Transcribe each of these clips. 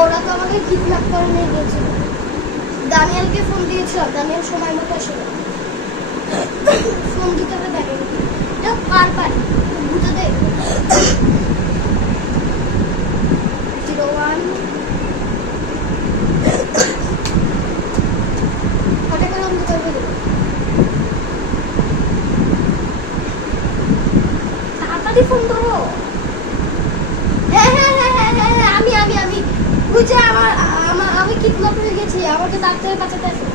ওরা তো আমাকে কিডন্যাপ করে নিয়ে গেছিল। দানিয়েলকে ফোন দিয়েছিলাম, দানিয়েল সময় মতো আসলো। ফোন দিতে হবে দেখেনি, পার বুঝে দে 01 হঠাৎ করে আমি করবে তাড়াতাড়ি ফোন করো। হ্যাঁ হ্যাঁ হ্যাঁ হ্যাঁ হ্যাঁ হ্যাঁ আমি আমি আমি বুঝে আমি কিডন্যাপ হয়ে গেছি, আমাকে ডাক্তারের কাছে আসো।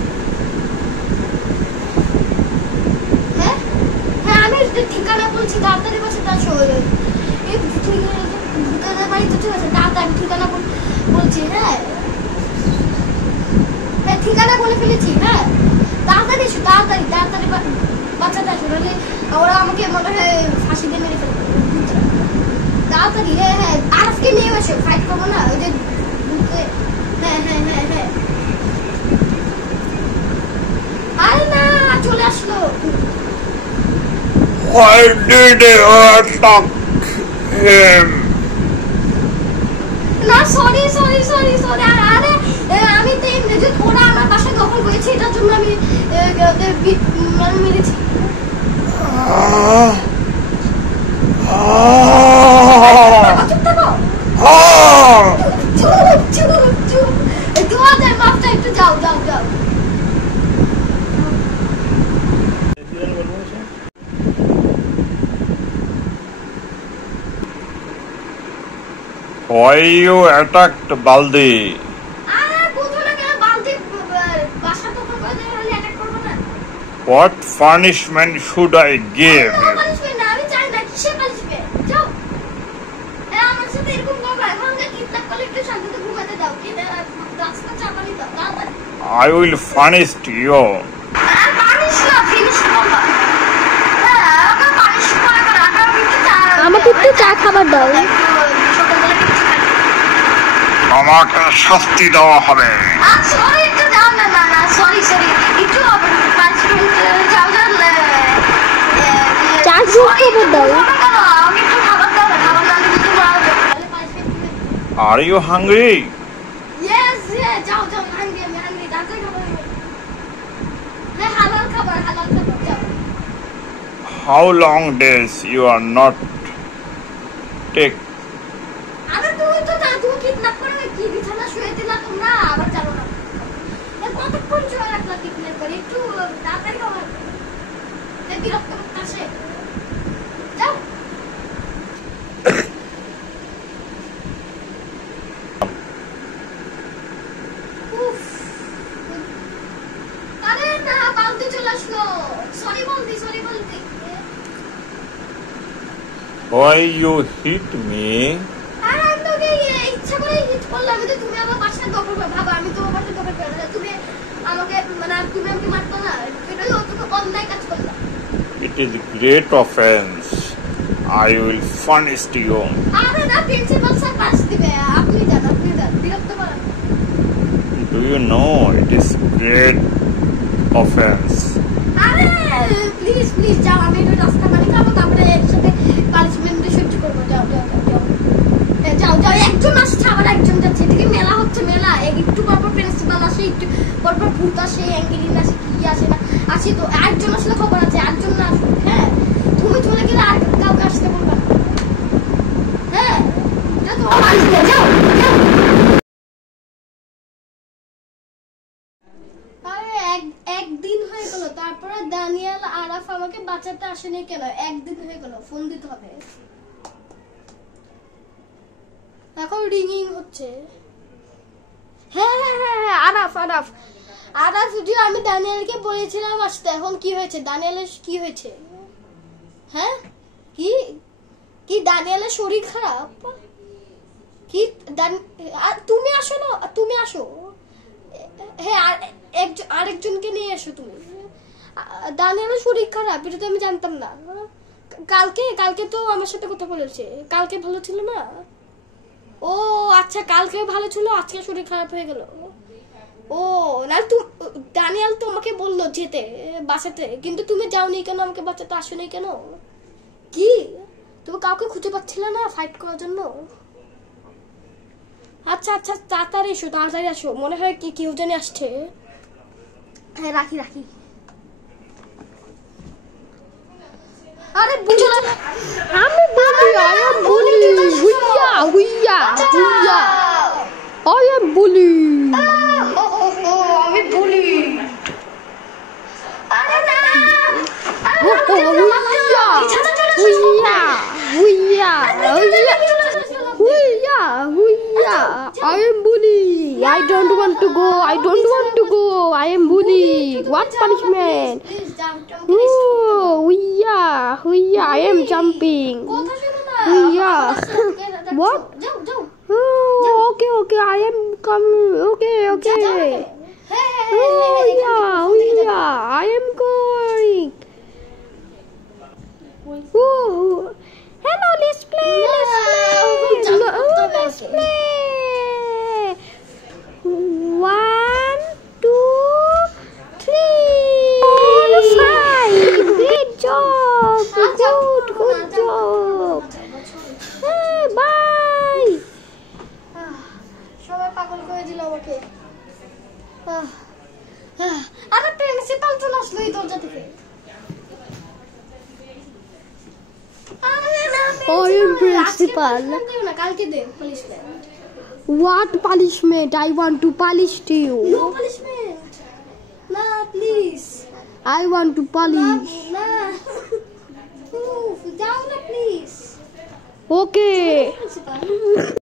হ্যাঁ হ্যাঁ আমি ঠিকানা বলছি, তাড়াতাড়ি কাছে আসো। এই ভূতের বাড়িতে ঠিক আছে, তাড়াতাড়ি ঠিকানা বলছি। হ্যাঁ হ্যাঁ ঠিকানা বলে ফেলেছি। হ্যাঁ তাড়াতাড়ি এসো, তাড়াতাড়ি তাড়াতাড়ি বাচ্চাটা আসো, নাহলে ওরা আমাকে মনে হয় ফাঁসি দিয়ে মেরে ফেলবে। তাড়াতাড়ি। হ্যাঁ হ্যাঁ আরফকে নিয়ে এসে ফাইট করবো না, ওই যে হ্যাঁ হ্যাঁ হ্যাঁ হ্যাঁ আরে না চলে আসলো। Why did they attack him? না সরি সরি সরি সরি আরে আমি তো যে ওরা আমার বাসা দখল করেছে, এটার জন্য আমি মেরেছি। চুপ থাকো, চুপ চুপ চুপ। তোমাদের মাপটা একটু যাও যাও যাও। Why you attacked Baldi? What punishment should I give you? I will punish you. আমাকে একটু চা খাবার দাও। আমাকে শাস্তি দেওয়া হবে। সরি একটু দাও না না না সরি সরি একটু চা খাবার দাও। Are you hungry? Yes, yeah, যাও যাও hungry আমি hungry তাড়াতাড়ি খাবার। হ্যাঁ হালাল খাবার যাও। How long days you are not take? আরে তুমি তো তুমি কিডন্যাপ করে কি বিছানা শুয়ে দিলা তোমরা, আবার জানো না কতক্ষণ শুয়ে রাখলা কিডন্যাপ করে, একটু তাড়াতাড়ি খাবার। বিরক্ত করতেছে, যাও। আরে না বালতি চলে আসলো, সরি বলদি সরি বলদি। Why you hit me? আরে আমি তোকে ইচ্ছা করে হিট করলাম, যে তুমি আমার বাসা দখল করে ভাবা আমি তোমার বাসা দখল করে না, তুমি আমাকে মানে তুমি আমাকে মারতো না, এটাই অত অন্যায় কাজ করলাম। It is great offense. I will punish you. আরে না প্রিন্সিপাল স্যার পাস দিবে, আপনি যান বিরক্ত করেন। Do you know it is great offense? আরে প্লিজ প্লিজ যাও, আমি একটু রাস্তা পানি খাবো, তারপরে একসাথে পানিশমেন্ট সহ্য করবো। যাও যাও যাও যাও যাও। একজন আসছে আবার একজন যাচ্ছে, এদিকে মেলা হচ্ছে মেলা, একটু পরপর প্রিন্সিপাল আসে, একটু পরপর ভূত আসে, অ্যাঙ্গেলিন আসে, কি আসে না আসি তো একজন আসলে খবর আছে, একজন না আসুক। হ্যাঁ তুমি চলে গেলে আর কাউকে আসতে বলবা না। হ্যাঁ যাও যাও। একদিন হয়ে গেল, তারপরে দানিয়েল আরাফ আমাকে বাঁচাতে আসেনি কেন? একদিন হয়ে গেল, ফোন দিতে হবে। এখন রিংইং হচ্ছে। হ্যাঁ হ্যাঁ হ্যাঁ হ্যাঁ আরাফ আরাফ আরাফ যদিও আমি দানিয়েলকে বলেছিলাম আসতে, এখন কি হয়েছে? দানিয়েলের কি হয়েছে? হ্যাঁ কি কি দানিয়েলের শরীর খারাপ? কি তুমি আসো না, তুমি আসো। হ্যাঁ আরেকজনকে নিয়ে এসো তুমি। দানিয়েলের শরীর খারাপ, এটা তো আমি জানতাম না। কালকে তো আমার সাথে কথা বলেছে, কালকে ভালো ছিল না। ও আচ্ছা কালকে ভালো ছিল, আজকে শরীর খারাপ হয়ে গেল। ও না দানিয়েল তো আমাকে বললো যেতে বাঁচাতে, কিন্তু তুমি যাওনি কেন? আমাকে বাঁচাতে আসোনি কেন? কি তুমি কাউকে খুঁজে পাচ্ছিলে না ফাইট করার জন্য? আচ্ছা আচ্ছা তাড়াতাড়ি আসো মনে হয় কি কেউ জানি আসছে হ্যাঁ রাখি আরে বুঝলা আমি বলি I am bully. I am bully. আমি বলি আরে না I am bully. I don't want to go. I am bully. What punishment? I am jumping. What? Okay. I am coming. Okay. I am going. Hello, let's play. Let's play. 1, 2, 3, 5. Great job. Good job. Hey, bye. সবাই পাগল করে দিল আমাকে আরে principal চলে আসলো এই দরজা থেকে I am principal. না কালকে দে punishment What punishment? I want to punish you. No punishment না please I want to punish. না যাও না প্লিজ Okay. প্রিন্সিপাল